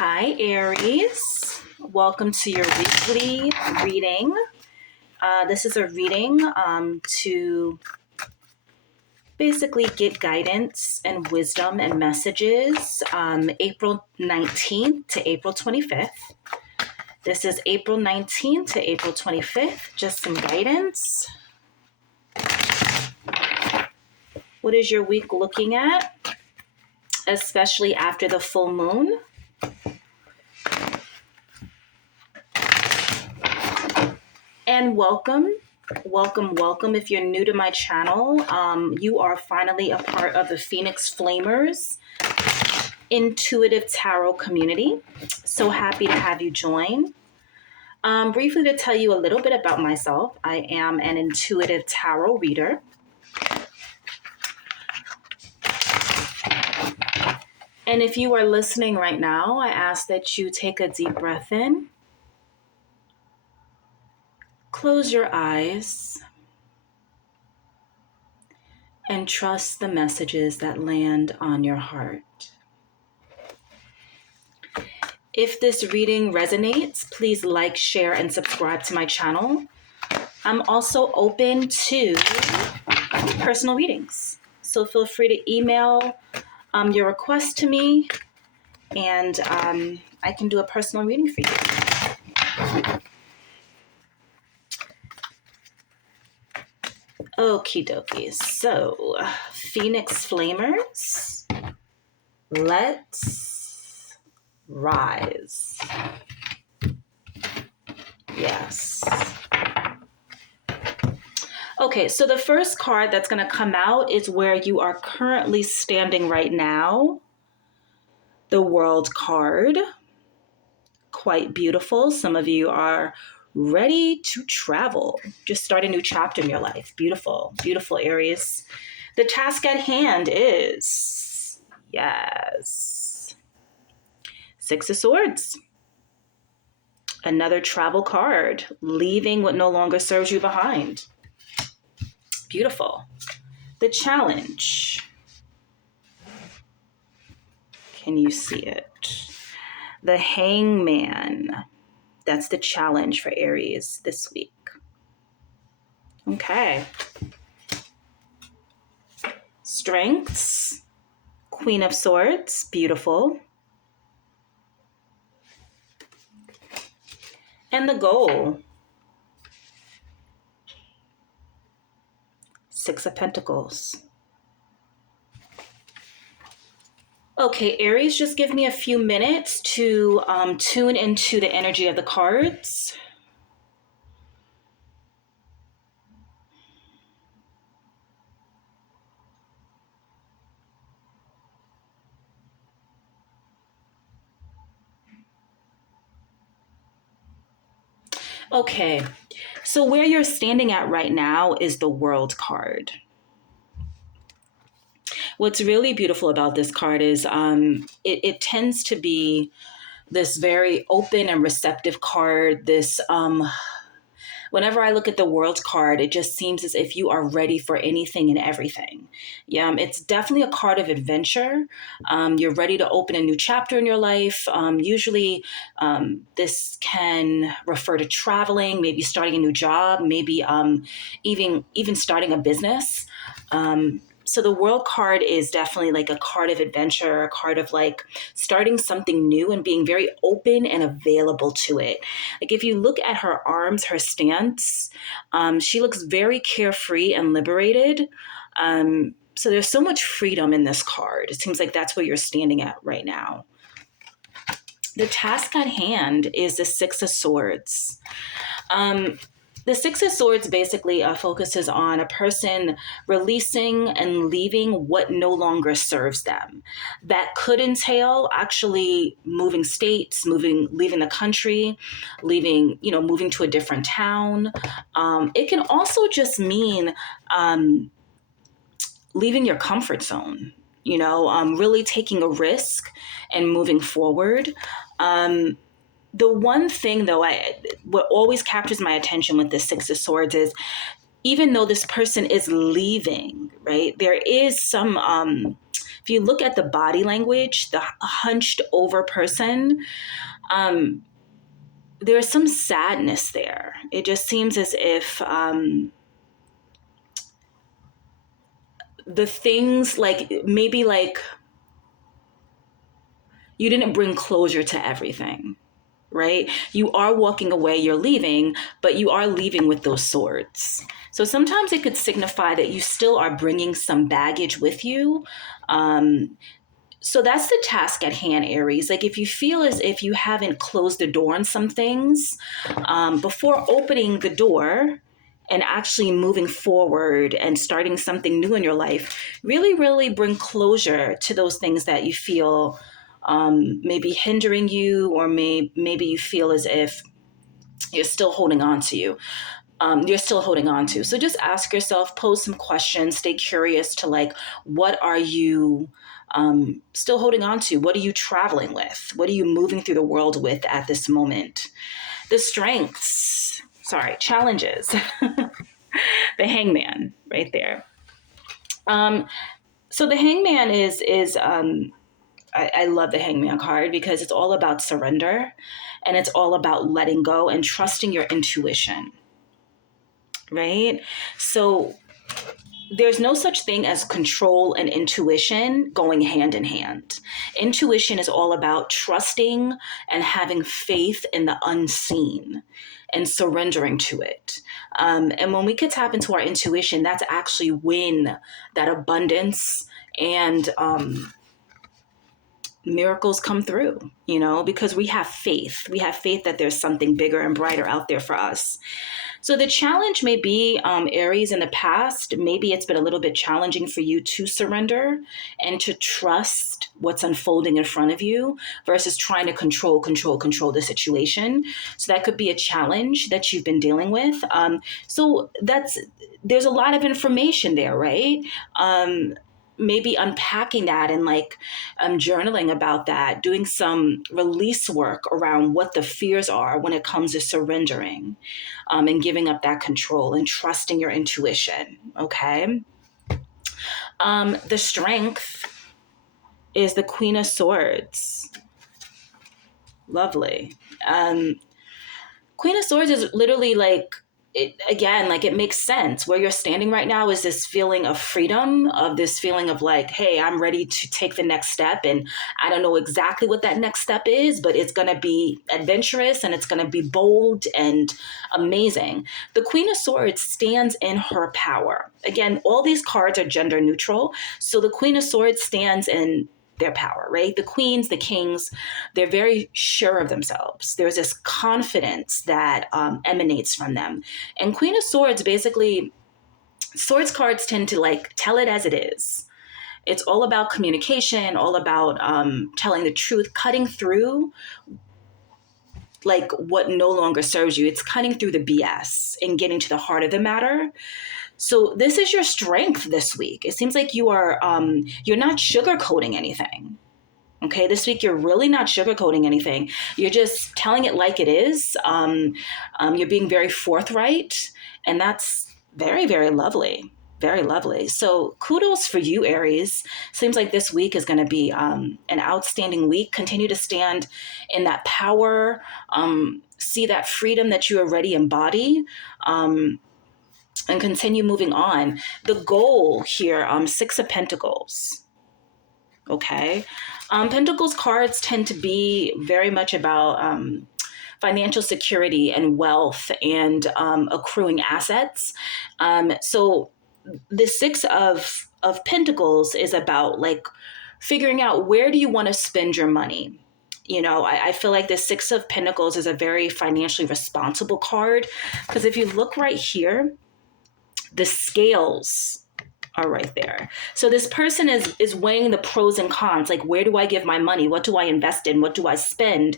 Hi, Aries. Welcome to your weekly reading. This is a reading to basically get guidance and wisdom and messages April 19th to April 25th. This is April 19th to April 25th. Just some guidance. What is your week looking at, especially after the full moon? And welcome. If you're new to my channel, you are finally a part of the Phoenix Flamers Intuitive Tarot community. So happy to have you join. Briefly to tell you a little bit about myself, I am an intuitive tarot reader. And if you are listening right now, I ask that you take a deep breath in. Close your eyes and trust the messages that land on your heart. If this reading resonates, please like, share, and subscribe to my channel. I'm also open to personal readings. So feel free to email your request to me, and I can do a personal reading for you. Okie dokie. So, Phoenix Flamers, let's rise. Yes. Okay, so the first card that's going to come out is where you are currently standing right now. The World card. Quite beautiful. Some of you are ready to travel. Just start a new chapter in your life. Beautiful, beautiful, Aries. The task at hand is, yes, Six of Swords. Another travel card, leaving what no longer serves you behind. Beautiful. The challenge. Can you see it? The Hangman. That's the challenge for Aries this week. Okay. Strengths. Queen of Swords. Beautiful. And the goal. Six of Pentacles. Okay, Aries, just give me a few minutes to tune into the energy of the cards. Okay, so where you're standing at right now is the World card. What's really beautiful about this card is it tends to be this very open and receptive card. This whenever I look at the World card, it just seems as if you are ready for anything and everything. Yeah, it's definitely a card of adventure. You're ready to open a new chapter in your life. Usually this can refer to traveling, maybe starting a new job, maybe even starting a business. So the World card is definitely like a card of adventure, a card of like starting something new and being very open and available to it. Like if you look at her arms, her stance, she looks very carefree and liberated. So there's so much freedom in this card. It seems like that's where you're standing at right now. The task at hand is the Six of Swords. The Six of Swords basically focuses on a person releasing and leaving what no longer serves them. That could entail actually moving states, leaving the country, moving to a different town. It can also just mean leaving your comfort zone, really taking a risk and moving forward. The one thing, though, what always captures my attention with the Six of Swords is even though this person is leaving, right, there is some if you look at the body language, the hunched over person, there's some sadness there. It just seems as if the things like maybe like you didn't bring closure to everything, right? You are walking away, you're leaving, but you are leaving with those swords. So sometimes it could signify that you still are bringing some baggage with you. So that's the task at hand, Aries. Like if you feel as if you haven't closed the door on some things, before opening the door and actually moving forward and starting something new in your life, really, really bring closure to those things that you feel maybe hindering you, or maybe you feel as if you're still holding on to you. You're still holding on to. So just ask yourself, pose some questions, stay curious to like, what are you still holding on to? What are you traveling with? What are you moving through the world with at this moment? The strengths, challenges. The hangman right there. So the hangman is I love the hangman card because it's all about surrender, and it's all about letting go and trusting your intuition, right? So there's no such thing as control and intuition going hand in hand. Intuition is all about trusting and having faith in the unseen and surrendering to it. And when we could tap into our intuition, that's actually when that abundance and miracles come through, because we have faith. We have faith that there's something bigger and brighter out there for us. So the challenge may be, Aries, in the past, maybe it's been a little bit challenging for you to surrender and to trust what's unfolding in front of you versus trying to control the situation. So that could be a challenge that you've been dealing with. So there's a lot of information there, right? Maybe unpacking that and journaling about that, doing some release work around what the fears are when it comes to surrendering, and giving up that control and trusting your intuition. Okay. The strength is the Queen of Swords. Lovely. Queen of Swords is literally it makes sense. Where you're standing right now is this feeling of freedom, of this feeling of like, hey, I'm ready to take the next step. And I don't know exactly what that next step is, but it's going to be adventurous and it's going to be bold and amazing. The Queen of Swords stands in her power. Again, all these cards are gender neutral. So the Queen of Swords stands in their power, right? The queens, the kings, they're very sure of themselves. There's this confidence that emanates from them. And Queen of Swords, basically, swords cards tend to tell it as it is. It's all about communication, all about telling the truth, cutting through what no longer serves you. It's cutting through the BS and getting to the heart of the matter. So this is your strength this week. It seems like you are, you're not sugarcoating anything. Okay, this week you're really not sugarcoating anything. You're just telling it like it is. You're being very forthright, and that's very, very lovely. Very lovely. So kudos for you, Aries. Seems like this week is going to be an outstanding week. Continue to stand in that power, see that freedom that you already embody, and continue moving on. The goal here, Six of Pentacles. Okay. Pentacles cards tend to be very much about financial security and wealth and accruing assets. So the Six of Pentacles is about figuring out, where do you want to spend your money? I feel like the Six of Pentacles is a very financially responsible card, because if you look right here, the scales are right there. So this person is weighing the pros and cons. Where do I give my money? What do I invest in? What do I spend?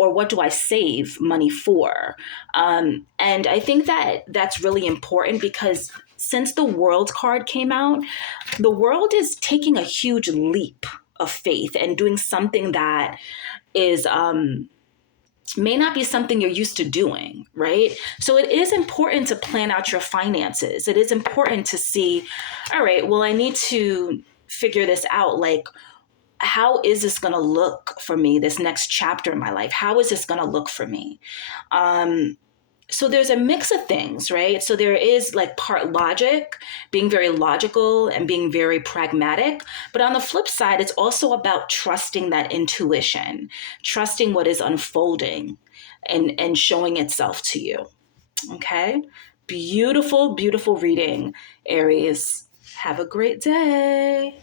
Or what do I save money for? And I think that that's really important, because since the World card came out, the world is taking a huge leap of faith and doing something that is may not be something you're used to doing, right? So it is important to plan out your finances. It is important to see, all right, well, I need to figure this out. Like, how is this going to look for me, this next chapter in my life? How is this going to look for me? So there's a mix of things, right? So there is like part logic, being very logical and being very pragmatic. But on the flip side, it's also about trusting that intuition, trusting what is unfolding and showing itself to you. Okay. Beautiful, beautiful reading, Aries. Have a great day.